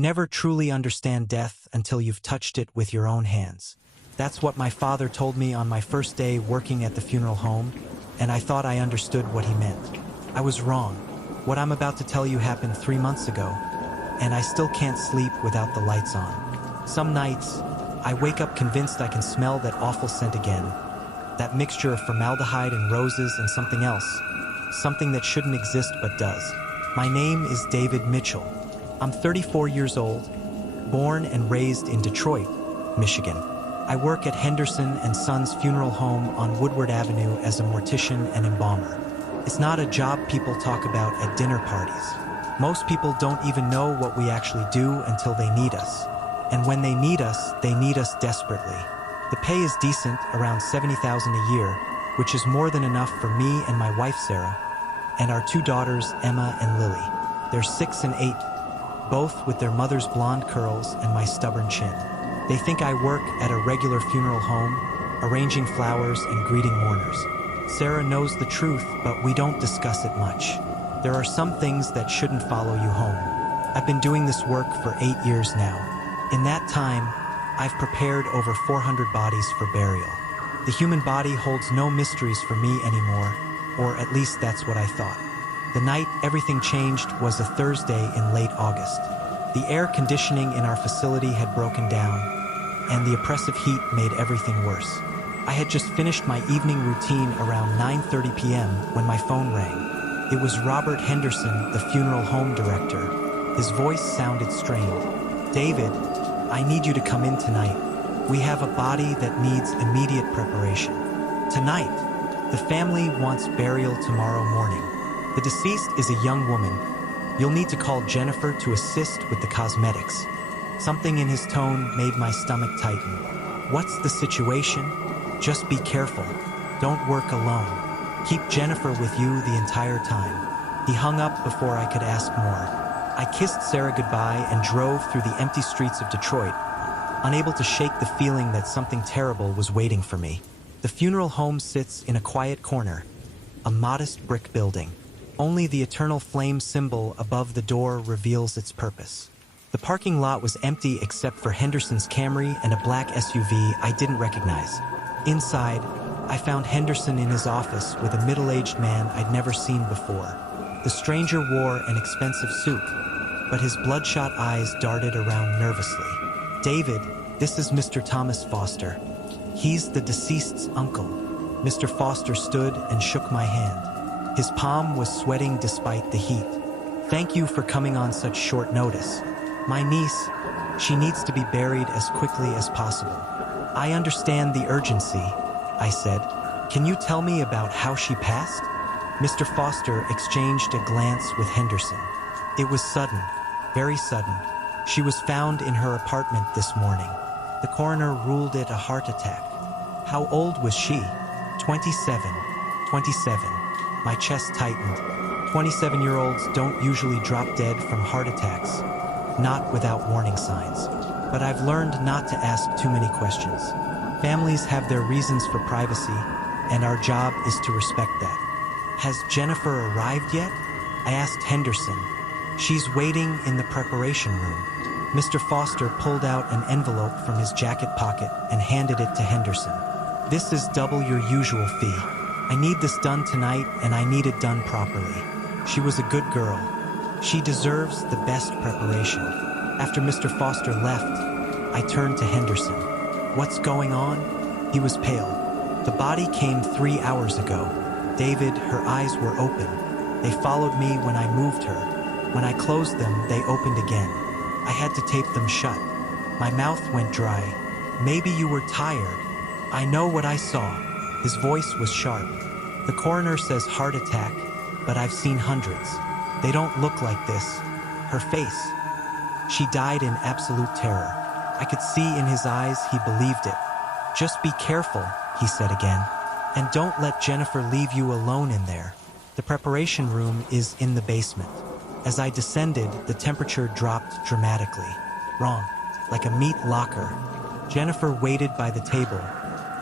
never truly understand death until you've touched it with your own hands. That's what my father told me on my first day working at the funeral home, and I thought I understood what he meant. I was wrong. What I'm about to tell you happened 3 months ago, and I still can't sleep without the lights on. Some nights, I wake up convinced I can smell that awful scent again. That mixture of formaldehyde and roses and something else. Something that shouldn't exist but does. My name is David Mitchell. I'm 34 years old, born and raised in Detroit, Michigan. I work at Henderson Sons Funeral Home on Woodward Avenue as a mortician and embalmer. It's not a job people talk about at dinner parties. Most people don't even know what we actually do until they need us. And when they need us desperately. The pay is decent, around $70,000 a year, which is more than enough for me and my wife Sarah, and our 2 daughters Emma and Lily. They're 6 and 8, both with their mother's blonde curls and my stubborn chin. They think I work at a regular funeral home, arranging flowers and greeting mourners. Sarah knows the truth, but we don't discuss it much. There are some things that shouldn't follow you home. I've been doing this work for 8 years now. In that time, I've prepared over 400 bodies for burial. The human body holds no mysteries for me anymore, or at least that's what I thought. The night everything changed was a Thursday in late August. The air conditioning in our facility had broken down, and the oppressive heat made everything worse. I had just finished my evening routine around 9:30 p.m. when my phone rang. It was Robert Henderson, the funeral home director. His voice sounded strained. "David, I need you to come in tonight. We have a body that needs immediate preparation. Tonight, the family wants burial tomorrow morning. The deceased is a young woman. You'll need to call Jennifer to assist with the cosmetics." Something in his tone made my stomach tighten. "What's the situation? Just be careful. Don't work alone. Keep Jennifer with you the entire time." He hung up before I could ask more. I kissed Sarah goodbye and drove through the empty streets of Detroit, unable to shake the feeling that something terrible was waiting for me. The funeral home sits in a quiet corner, a modest brick building. Only the eternal flame symbol above the door reveals its purpose. The parking lot was empty except for Henderson's Camry and a black SUV I didn't recognize. Inside, I found Henderson in his office with a middle-aged man I'd never seen before. The stranger wore an expensive suit, but his bloodshot eyes darted around nervously. "David, this is Mr. Thomas Foster. He's the deceased's uncle." Mr. Foster stood and shook my hand. His palm was sweating despite the heat. "Thank you for coming on such short notice. My niece, she needs to be buried as quickly as possible." "I understand the urgency," I said. "Can you tell me about how she passed?" Mr. Foster exchanged a glance with Henderson. "It was sudden, very sudden. She was found in her apartment this morning. The coroner ruled it a heart attack." "How old was she?" 27. 27. My chest tightened. 27-year-olds don't usually drop dead from heart attacks, not without warning signs. But I've learned not to ask too many questions. Families have their reasons for privacy, and our job is to respect that. "Has Jennifer arrived yet?" I asked Henderson. "She's waiting in the preparation room." Mr. Foster pulled out an envelope from his jacket pocket and handed it to Henderson. "This is double your usual fee. I need this done tonight, and I need it done properly. She was a good girl. She deserves the best preparation." After Mr. Foster left, I turned to Henderson. "What's going on?" He was pale. "The body came 3 hours ago. David, her eyes were open. They followed me when I moved her. When I closed them, they opened again. I had to tape them shut. My mouth went dry. Maybe you were tired. I know what I saw." His voice was sharp. "The coroner says heart attack, but I've seen hundreds. They don't look like this. Her face. She died in absolute terror." I could see in his eyes he believed it. "Just be careful," he said again. "And don't let Jennifer leave you alone in there. The preparation room is in the basement." As I descended, the temperature dropped dramatically. Wrong, like a meat locker. Jennifer waited by the table,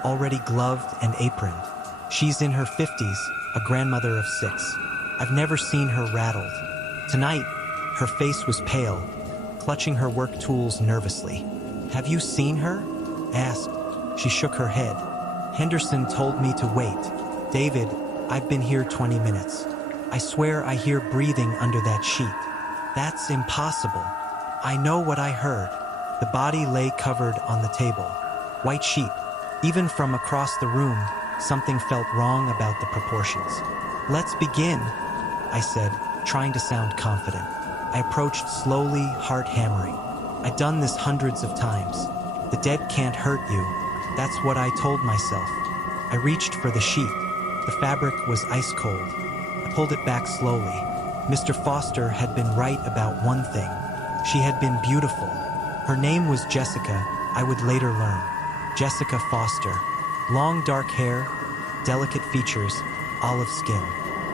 already gloved and aproned. She's in her 50s, a grandmother of 6. I've never seen her rattled. Tonight, her face was pale, clutching her work tools nervously. "Have you seen her?" asked. She shook her head. "Henderson told me to wait. David, I've been here 20 minutes. I swear I hear breathing under that sheet." "That's impossible." "I know what I heard." The body lay covered on the table. White sheet. Even from across the room, something felt wrong about the proportions. "Let's begin," I said, trying to sound confident. I approached slowly, heart hammering. I'd done this hundreds of times. The dead can't hurt you. That's what I told myself. I reached for the sheet. The fabric was ice cold. I pulled it back slowly. Mr. Foster had been right about one thing. She had been beautiful. Her name was Jessica, I would later learn. Jessica Foster. Long dark hair, delicate features, olive skin.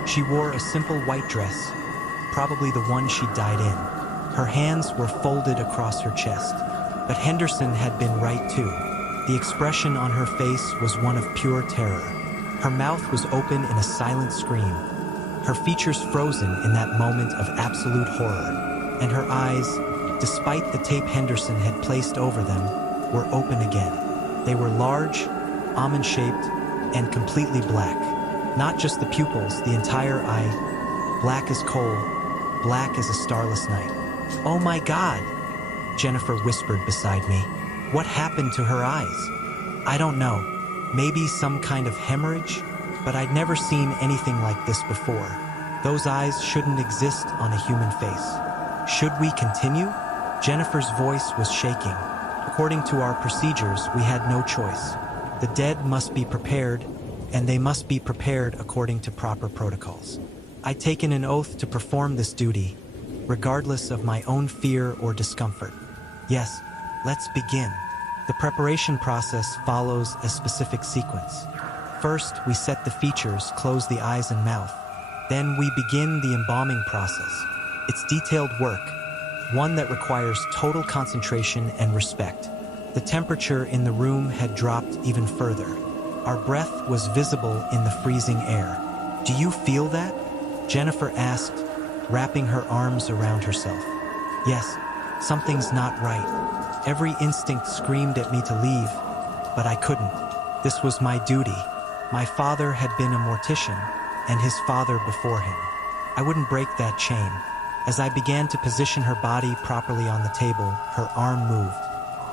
She wore a simple white dress, probably the one she died in. Her hands were folded across her chest. But Henderson had been right too. The expression on her face was one of pure terror. Her mouth was open in a silent scream, her features frozen in that moment of absolute horror. And her eyes, despite the tape Henderson had placed over them, were open again. They were large, almond-shaped, and completely black. Not just the pupils, the entire eye, black as coal, black as a starless night. "Oh my God," Jennifer whispered beside me. "What happened to her eyes?" "I don't know. Maybe some kind of hemorrhage? But I'd never seen anything like this before. Those eyes shouldn't exist on a human face." "Should we continue?" Jennifer's voice was shaking. "According to our procedures, we had no choice. The dead must be prepared, and they must be prepared according to proper protocols. I'd taken an oath to perform this duty, regardless of my own fear or discomfort. Yes, let's begin." The preparation process follows a specific sequence. First, we set the features, close the eyes and mouth. Then we begin the embalming process. It's detailed work, one that requires total concentration and respect. The temperature in the room had dropped even further. Our breath was visible in the freezing air. "Do you feel that?" Jennifer asked, wrapping her arms around herself. "Yes, something's not right." Every instinct screamed at me to leave, but I couldn't. This was my duty. My father had been a mortician, and his father before him. I wouldn't break that chain. As I began to position her body properly on the table, her arm moved.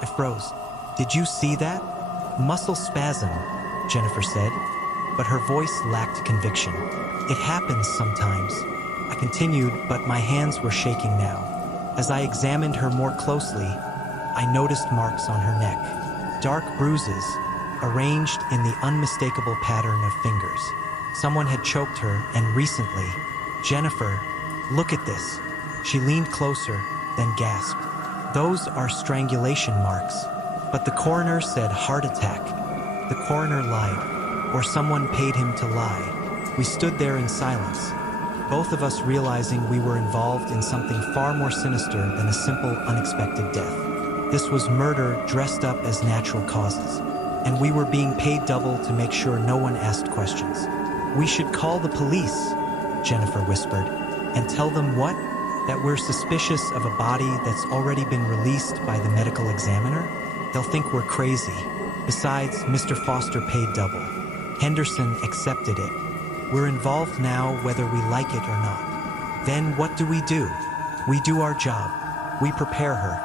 I froze. "Did you see that?" "Muscle spasm," Jennifer said, but her voice lacked conviction. "It happens sometimes." I continued, but my hands were shaking now. As I examined her more closely, I noticed marks on her neck. Dark bruises, arranged in the unmistakable pattern of fingers. Someone had choked her, and recently. "Jennifer, look at this." She leaned closer, then gasped. "Those are strangulation marks." But the coroner said heart attack. The coroner lied, or someone paid him to lie. We stood there in silence, both of us realizing we were involved in something far more sinister than a simple, unexpected death. This was murder dressed up as natural causes, and we were being paid double to make sure no one asked questions. "We should call the police," Jennifer whispered. "And tell them what? That we're suspicious of a body that's already been released by the medical examiner? They'll think we're crazy. Besides, Mr. Foster paid double. Henderson accepted it. We're involved now whether we like it or not. Then what do? We do our job. We prepare her,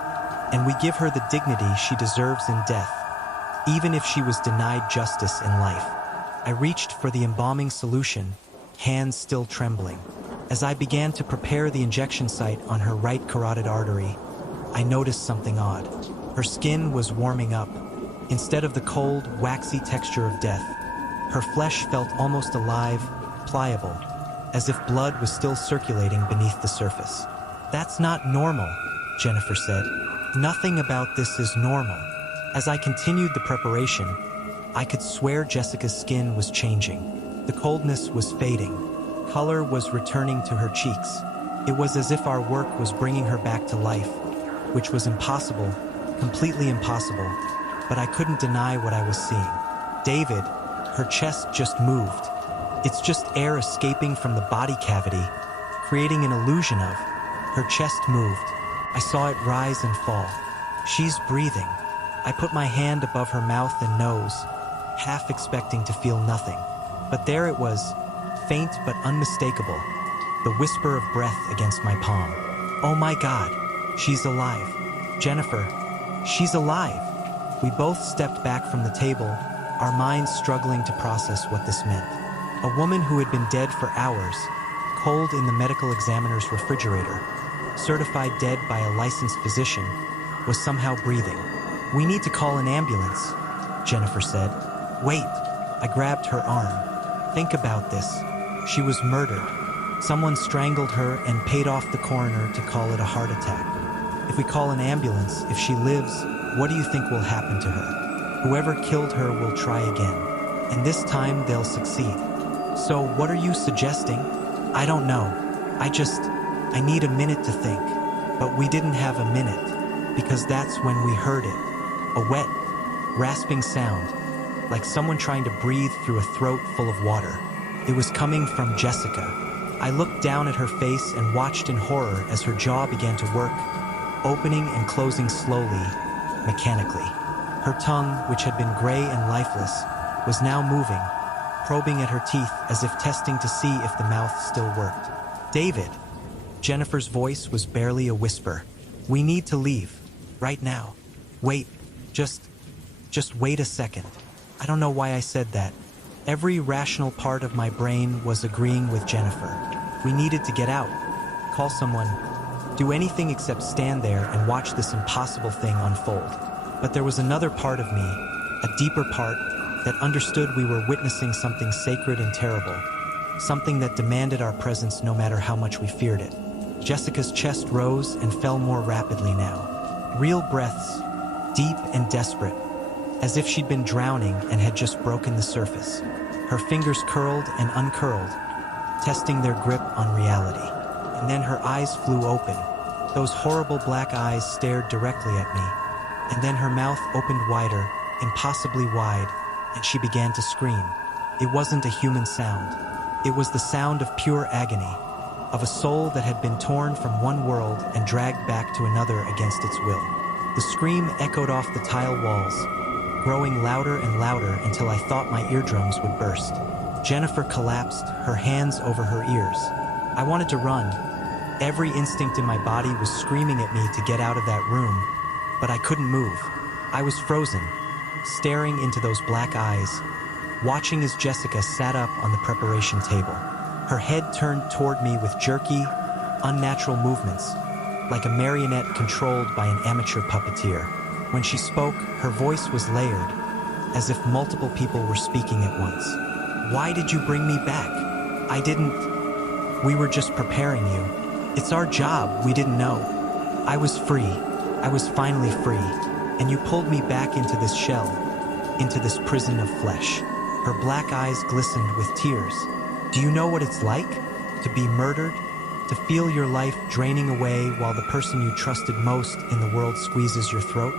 and we give her the dignity she deserves in death, even if she was denied justice in life." I reached for the embalming solution, hands still trembling. As I began to prepare the injection site on her right carotid artery, I noticed something odd. Her skin was warming up. Instead of the cold, waxy texture of death, her flesh felt almost alive, pliable, as if blood was still circulating beneath the surface. "That's not normal," Jennifer said. "Nothing about this is normal." As I continued the preparation, I could swear Jessica's skin was changing. The coldness was fading. Color was returning to her cheeks. It was as if our work was bringing her back to life, which was impossible, completely impossible, but I couldn't deny what I was seeing. "David," her chest just moved. "It's just air escaping from the body cavity, creating an illusion of." Her chest moved. I saw it rise and fall. She's breathing. I put my hand above her mouth and nose, half expecting to feel nothing. But there it was, faint but unmistakable, the whisper of breath against my palm. Oh my God, she's alive. Jennifer, she's alive. We both stepped back from the table, our minds struggling to process what this meant. A woman who had been dead for hours, cold in the medical examiner's refrigerator, certified dead by a licensed physician, was somehow breathing. We need to call an ambulance, Jennifer said. Wait, I grabbed her arm. Think about this. She was murdered. Someone strangled her and paid off the coroner to call it a heart attack. If we call an ambulance, if she lives, what do you think will happen to her? Whoever killed her will try again, and this time they'll succeed. So what are you suggesting? I don't know. I need a minute to think. But we didn't have a minute, because that's when we heard it. A wet, rasping sound, like someone trying to breathe through a throat full of water. It was coming from Jessica. I looked down at her face and watched in horror as her jaw began to work, opening and closing slowly, mechanically. Her tongue, which had been gray and lifeless, was now moving, probing at her teeth as if testing to see if the mouth still worked. David, Jennifer's voice was barely a whisper. We need to leave, right now. Wait, just wait a second. I don't know why I said that. Every rational part of my brain was agreeing with Jennifer. We needed to get out, call someone, do anything except stand there and watch this impossible thing unfold. But there was another part of me, a deeper part, that understood we were witnessing something sacred and terrible, something that demanded our presence no matter how much we feared it. Jessica's chest rose and fell more rapidly now. Real breaths, deep and desperate, as if she'd been drowning and had just broken the surface. Her fingers curled and uncurled, testing their grip on reality. And then her eyes flew open. Those horrible black eyes stared directly at me. And then her mouth opened wider, impossibly wide, and she began to scream. It wasn't a human sound. It was the sound of pure agony, of a soul that had been torn from one world and dragged back to another against its will. The scream echoed off the tile walls, growing louder and louder until I thought my eardrums would burst. Jennifer collapsed, her hands over her ears. I wanted to run. Every instinct in my body was screaming at me to get out of that room, but I couldn't move. I was frozen, staring into those black eyes, watching as Jessica sat up on the preparation table. Her head turned toward me with jerky, unnatural movements, like a marionette controlled by an amateur puppeteer. When she spoke, her voice was layered, as if multiple people were speaking at once. Why did you bring me back? I didn't. We were just preparing you. It's our job, we didn't know. I was free. I was finally free. And you pulled me back into this shell, into this prison of flesh. Her black eyes glistened with tears. Do you know what it's like? To be murdered? To feel your life draining away while the person you trusted most in the world squeezes your throat?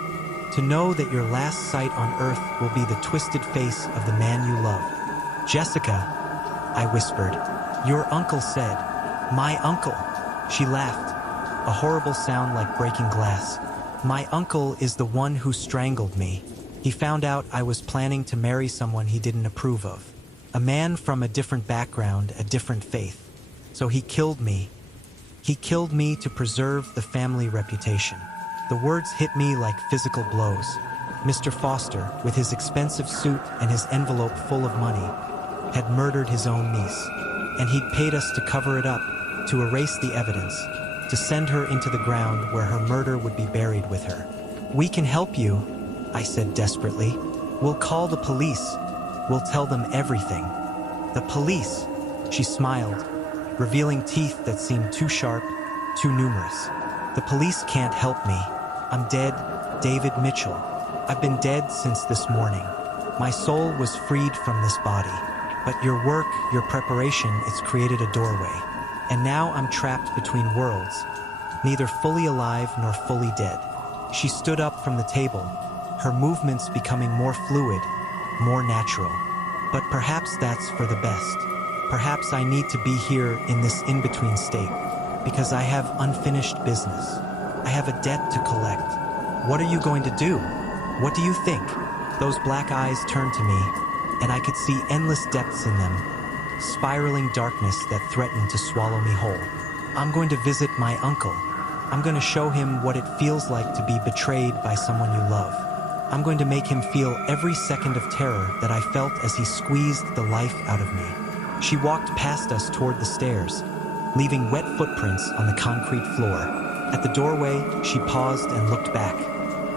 To know that your last sight on earth will be the twisted face of the man you love. Jessica, I whispered. Your uncle said. My uncle. She laughed, a horrible sound like breaking glass. My uncle is the one who strangled me. He found out I was planning to marry someone he didn't approve of. A man from a different background, a different faith. So he killed me. He killed me to preserve the family reputation. The words hit me like physical blows. Mr. Foster, with his expensive suit and his envelope full of money, had murdered his own niece. And he'd paid us to cover it up, to erase the evidence, to send her into the ground where her murder would be buried with her. We can help you, I said desperately. We'll call the police. We'll tell them everything. The police, she smiled, revealing teeth that seemed too sharp, too numerous. The police can't help me. I'm dead, David Mitchell. I've been dead since this morning. My soul was freed from this body. But your work, your preparation, it's created a doorway. And now I'm trapped between worlds, neither fully alive nor fully dead. She stood up from the table, her movements becoming more fluid, more natural. But perhaps that's for the best. Perhaps I need to be here in this in-between state, because I have unfinished business. I have a debt to collect. What are you going to do? What do you think? Those black eyes turned to me, and I could see endless depths in them, spiraling darkness that threatened to swallow me whole. I'm going to visit my uncle. I'm going to show him what it feels like to be betrayed by someone you love. I'm going to make him feel every second of terror that I felt as he squeezed the life out of me. She walked past us toward the stairs, leaving wet footprints on the concrete floor. At the doorway, she paused and looked back.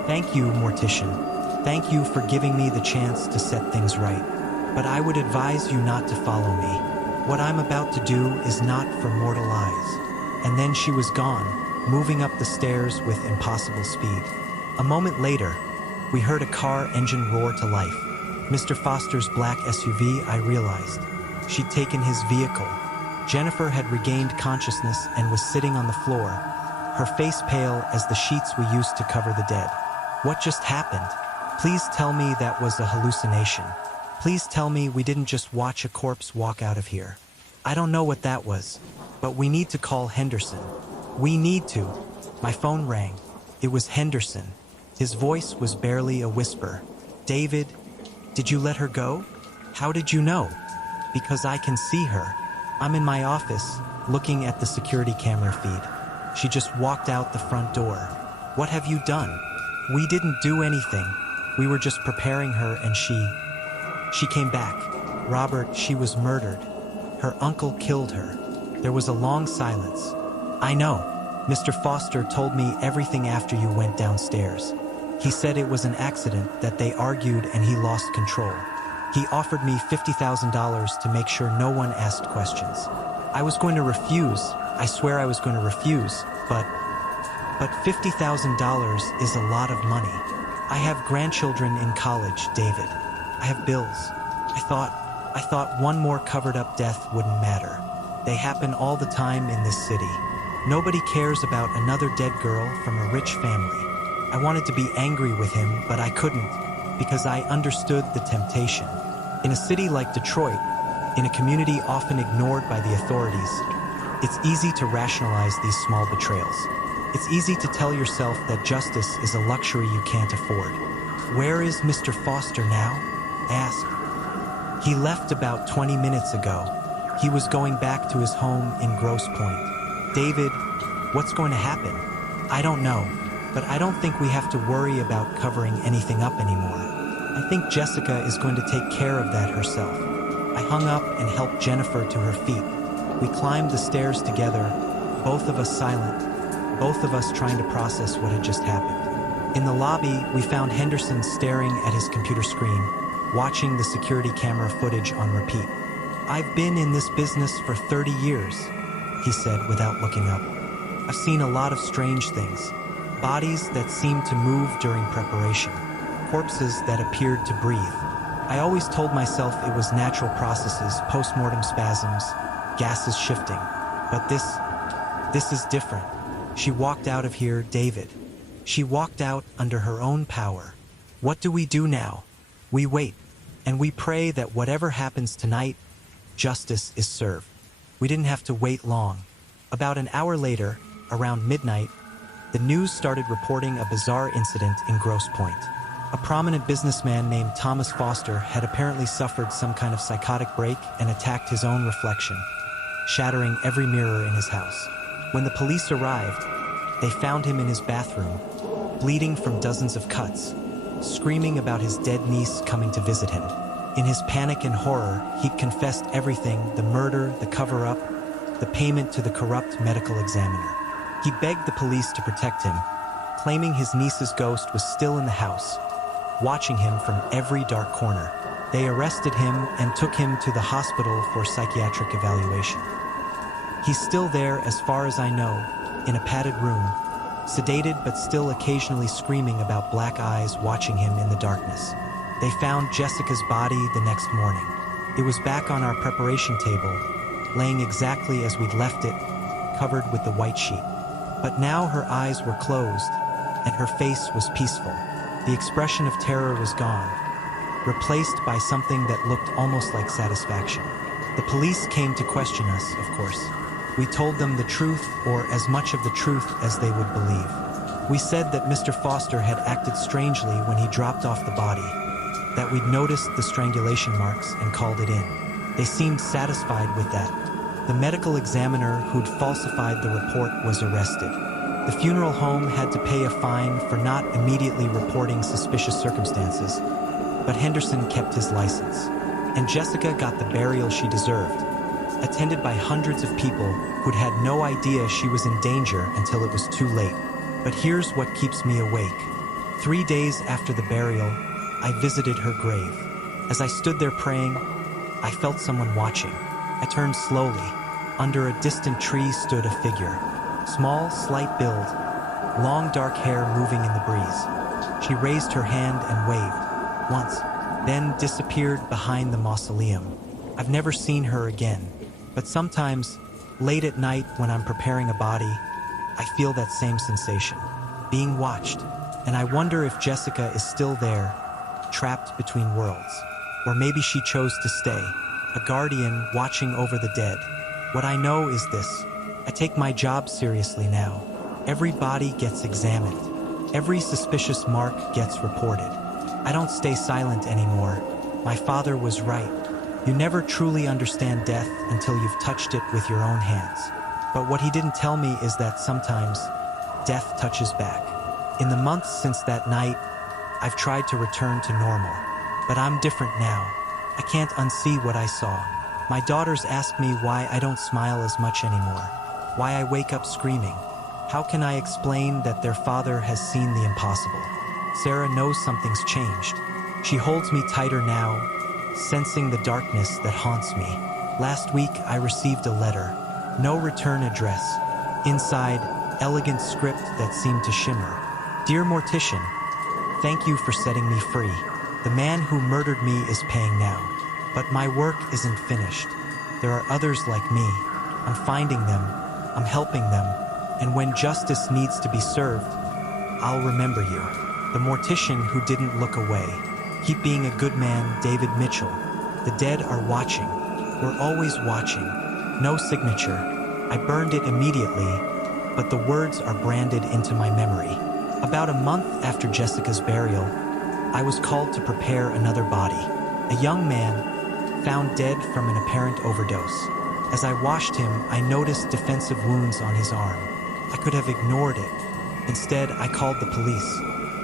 Thank you, mortician. Thank you for giving me the chance to set things right. But I would advise you not to follow me. What I'm about to do is not for mortal eyes. And then she was gone, moving up the stairs with impossible speed. A moment later, we heard a car engine roar to life. Mr. Foster's black SUV, I realized. She'd taken his vehicle. Jennifer had regained consciousness and was sitting on the floor, her face pale as the sheets we used to cover the dead. What just happened? Please tell me that was a hallucination. Please tell me we didn't just watch a corpse walk out of here. I don't know what that was, but we need to call Henderson. We need to. My phone rang. It was Henderson. His voice was barely a whisper. David, did you let her go? How did you know? Because I can see her. I'm in my office, looking at the security camera feed. She just walked out the front door. What have you done? We didn't do anything. We were just preparing her and she came back. Robert, she was murdered. Her uncle killed her. There was a long silence. I know. Mr. Foster told me everything after you went downstairs. He said it was an accident, that they argued and he lost control. He offered me $50,000 to make sure no one asked questions. I was going to refuse. I swear I was going to refuse, but $50,000 is a lot of money. I have grandchildren in college, David. I have bills. I thought one more covered up death wouldn't matter. They happen all the time in this city. Nobody cares about another dead girl from a rich family. I wanted to be angry with him, but I couldn't, because I understood the temptation. In a city like Detroit, in a community often ignored by the authorities, it's easy to rationalize these small betrayals. It's easy to tell yourself that justice is a luxury you can't afford. Where is Mr. Foster now? I asked. He left about 20 minutes ago. He was going back to his home in Grosse Pointe. David, what's going to happen? I don't know, but I don't think we have to worry about covering anything up anymore. I think Jessica is going to take care of that herself. I hung up and helped Jennifer to her feet. We climbed the stairs together, both of us silent, both of us trying to process what had just happened. In the lobby, we found Henderson staring at his computer screen, watching the security camera footage on repeat. I've been in this business for 30 years, he said without looking up. I've seen a lot of strange things. Bodies that seemed to move during preparation. Corpses that appeared to breathe. I always told myself it was natural processes, post-mortem spasms, gases shifting. But this is different. She walked out of here, David. She walked out under her own power. What do we do now? We wait, and we pray that whatever happens tonight, justice is served. We didn't have to wait long. About an hour later, around midnight, the news started reporting a bizarre incident in Grosse Pointe. A prominent businessman named Thomas Foster had apparently suffered some kind of psychotic break and attacked his own reflection, shattering every mirror in his house. When the police arrived, they found him in his bathroom, bleeding from dozens of cuts, screaming about his dead niece coming to visit him. In his panic and horror, he'd confessed everything: the murder, the cover-up, the payment to the corrupt medical examiner. He begged the police to protect him, claiming his niece's ghost was still in the house, watching him from every dark corner. They arrested him and took him to the hospital for psychiatric evaluation. He's still there, as far as I know, in a padded room, sedated but still occasionally screaming about black eyes watching him in the darkness. They found Jessica's body the next morning. It was back on our preparation table, laying exactly as we'd left it, covered with the white sheet. But now her eyes were closed, and her face was peaceful. The expression of terror was gone, replaced by something that looked almost like satisfaction. The police came to question us, of course. We told them the truth, or as much of the truth as they would believe. We said that Mr. Foster had acted strangely when he dropped off the body, that we'd noticed the strangulation marks and called it in. They seemed satisfied with that. The medical examiner who'd falsified the report was arrested. The funeral home had to pay a fine for not immediately reporting suspicious circumstances, but Henderson kept his license. And Jessica got the burial she deserved, attended by hundreds of people who'd had no idea she was in danger until it was too late. But here's what keeps me awake. 3 days after the burial, I visited her grave. As I stood there praying, I felt someone watching. I turned slowly. Under a distant tree stood a figure. Small, slight build, long dark hair moving in the breeze. She raised her hand and waved, once, then disappeared behind the mausoleum. I've never seen her again, but sometimes, late at night when I'm preparing a body, I feel that same sensation, being watched, and I wonder if Jessica is still there, trapped between worlds. Or maybe she chose to stay, a guardian watching over the dead. What I know is this: I take my job seriously now. Every body gets examined. Every suspicious mark gets reported. I don't stay silent anymore. My father was right. You never truly understand death until you've touched it with your own hands. But what he didn't tell me is that sometimes death touches back. In the months since that night, I've tried to return to normal. But I'm different now. I can't unsee what I saw. My daughters ask me why I don't smile as much anymore, why I wake up screaming. How can I explain that their father has seen the impossible? Sarah knows something's changed. She holds me tighter now, sensing the darkness that haunts me. Last week, I received a letter. No return address. Inside, elegant script that seemed to shimmer. Dear mortician, thank you for setting me free. The man who murdered me is paying now. But my work isn't finished. There are others like me. I'm finding them. I'm helping them. And when justice needs to be served, I'll remember you. The mortician who didn't look away. Keep being a good man, David Mitchell. The dead are watching. We're always watching. No signature. I burned it immediately, but the words are branded into my memory. About a month after Jessica's burial, I was called to prepare another body. A young man, found dead from an apparent overdose. As I washed him, I noticed defensive wounds on his arm. I could have ignored it. Instead, I called the police.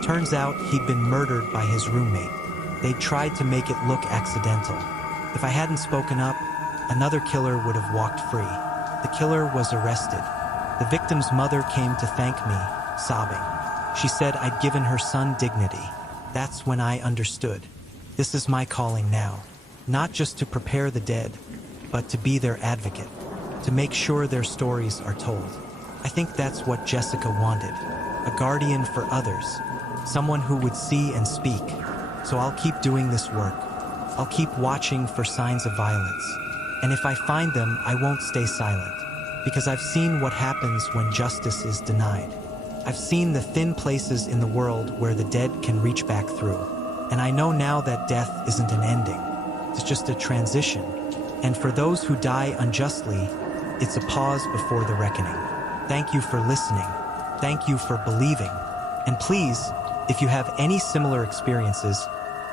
Turns out he'd been murdered by his roommate. They tried to make it look accidental. If I hadn't spoken up, another killer would have walked free. The killer was arrested. The victim's mother came to thank me, sobbing. She said I'd given her son dignity. That's when I understood. This is my calling now. Not just to prepare the dead, but to be their advocate. To make sure their stories are told. I think that's what Jessica wanted. A guardian for others. Someone who would see and speak. So I'll keep doing this work. I'll keep watching for signs of violence. And if I find them, I won't stay silent. Because I've seen what happens when justice is denied. I've seen the thin places in the world where the dead can reach back through. And I know now that death isn't an ending. It's just a transition. And for those who die unjustly, it's a pause before the reckoning. Thank you for listening. Thank you for believing. And please, if you have any similar experiences,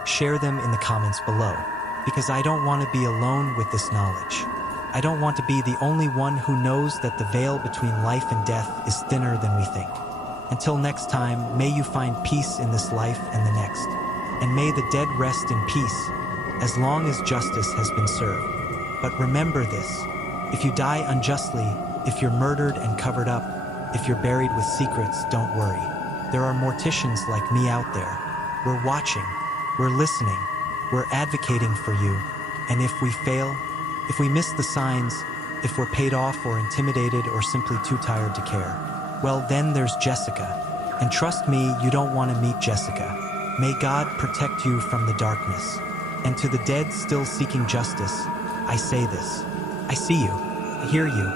share them in the comments below. Because I don't want to be alone with this knowledge. I don't want to be the only one who knows that the veil between life and death is thinner than we think. Until next time, may you find peace in this life and the next. And may the dead rest in peace, as long as justice has been served. But remember this, if you die unjustly, if you're murdered and covered up, if you're buried with secrets, don't worry. There are morticians like me out there. We're watching, we're listening, we're advocating for you. And if we fail, if we miss the signs, if we're paid off or intimidated or simply too tired to care, well then there's Jessica. And trust me, you don't want to meet Jessica. May God protect you from the darkness. And to the dead still seeking justice, I say this. I see you, I hear you,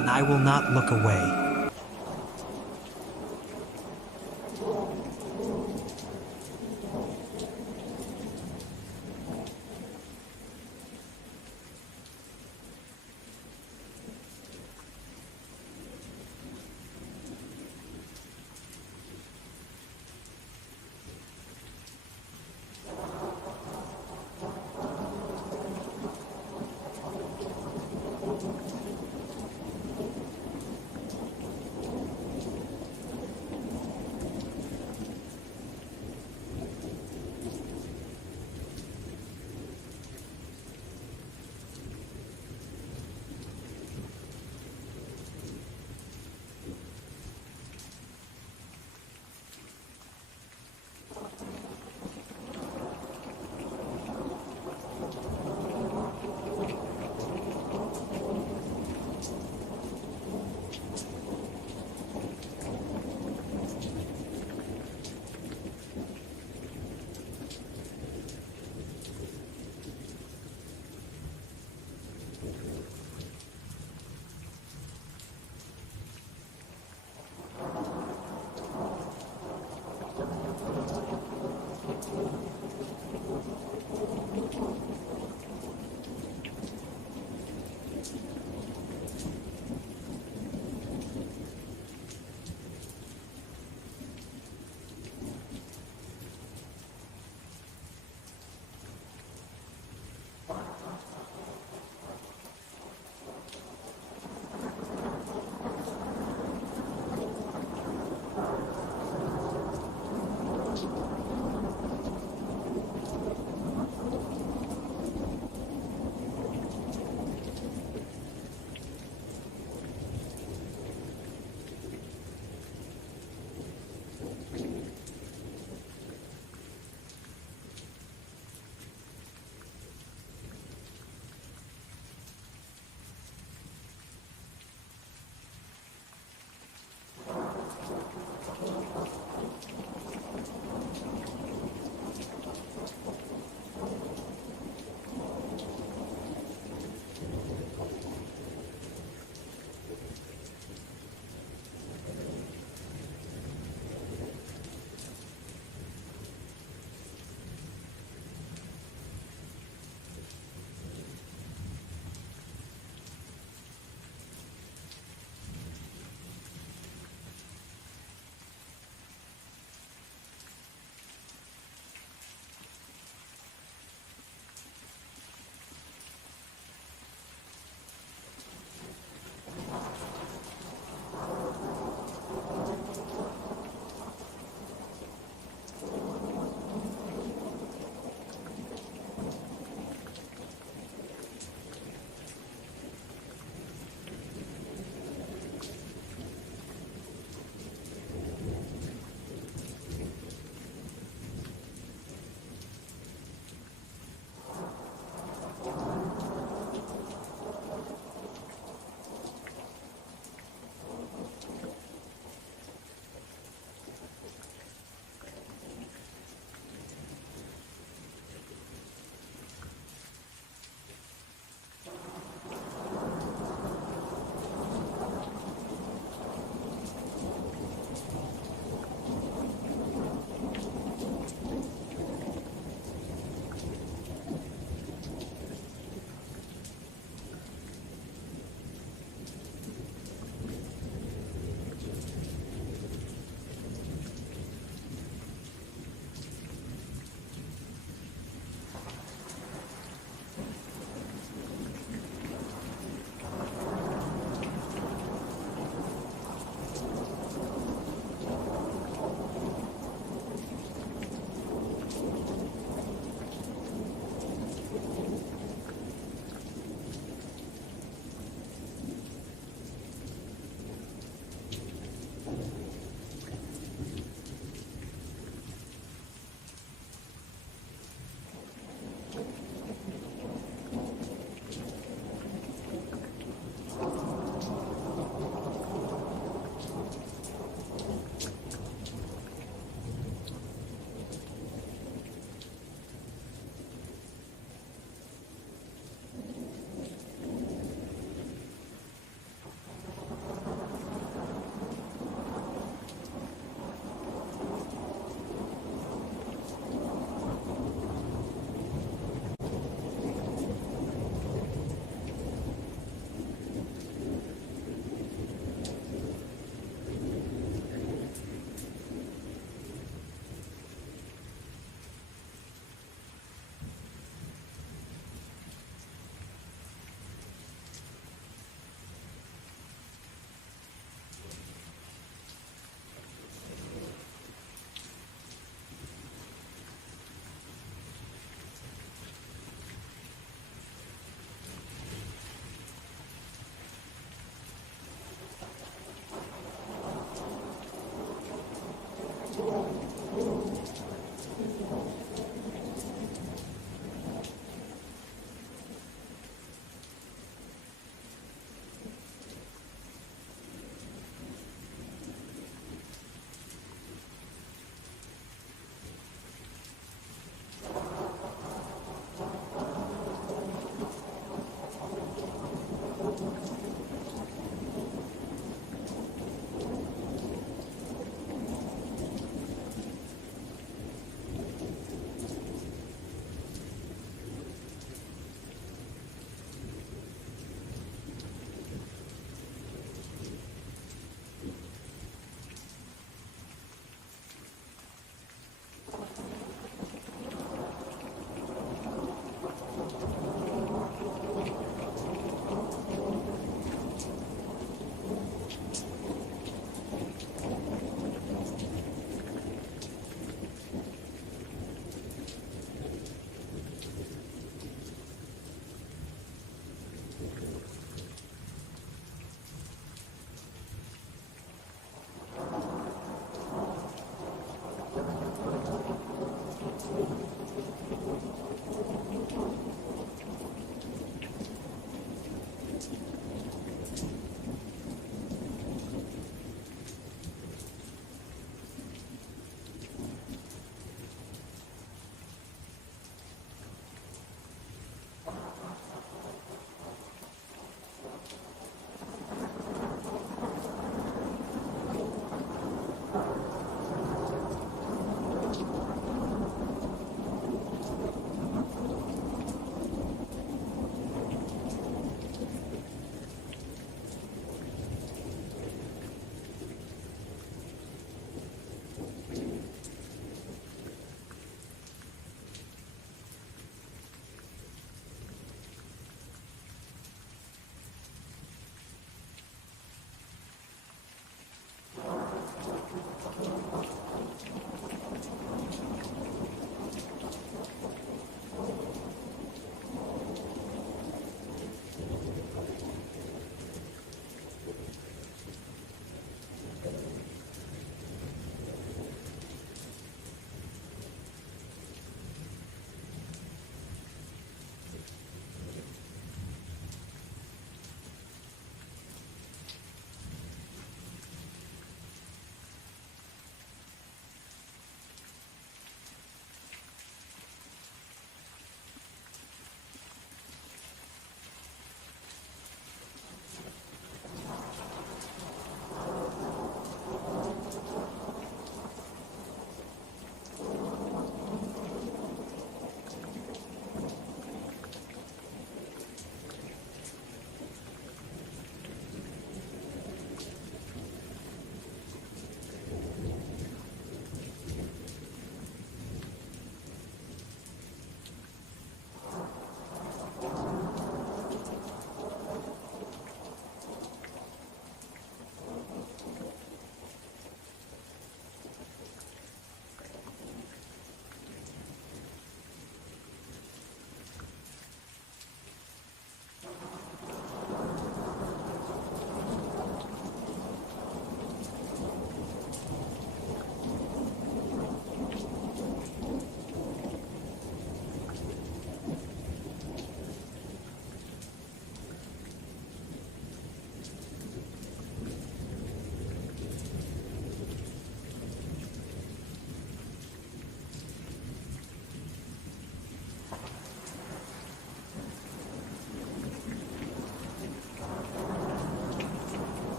and I will not look away.